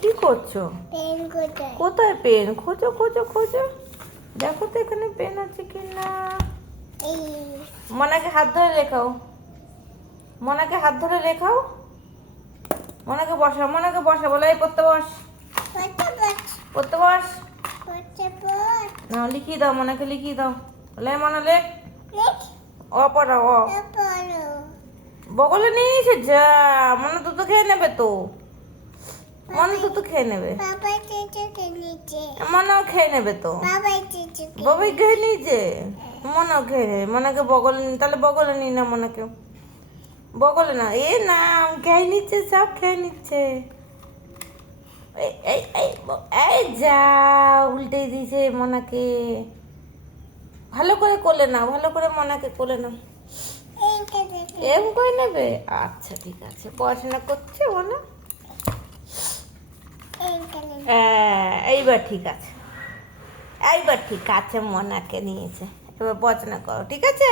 কি করছো? পেন কোথায়? কোথায় পেন? খোঁজো খোঁজো খোঁজো, দেখো তো এখানে পেন আছে কিনা। এই মনাকে হাত ধরে লেখাও, মনাকে হাত ধরে লেখাও। মনাকে বসা, মনাকে বসা, বলে এই পড়তে বস, পড়তে বস, পড়তে বস। পড়তে বস। না লিখিয়ে দাও, মনাকে লিখিয়ে দাও। লে মনা লেখ। লেখ, অ পড়া অ। পড়ো। বগলে নিয়ে এসে যা, মনে দুধ খেয়ে নেবে তো, মনে দুধ খেয়ে নেবে, বাবা চিচুকে নিচে, মনেও খেয়ে নেবে তো। বাবা চিচুকে। ববি খেয়ে নিয়েছে, মনেও খেয়ে নেবে। মনাকে বগলে নি, তাহলে বগলে নি না মনাকে, বগলে না। এ না, খেয়ে নিচ্ছে, সব খেয়ে নিচ্ছে। এই এই এই এই যা, উল্টে দিয়েছে মনাকে। ভালো করে কোলে নাও, ভালো করে মনাকে কোলে নাও। এইটা দেখে। এম করে নেবে, আচ্ছা ঠিক আছে। পড়াশোনা করছে বলো। এইটা দেখে। এইবার ঠিক আছে, এইবার ঠিক আছে, মনাকে নিয়েছে। এবার পড়াশোনা করো, ঠিক আছে।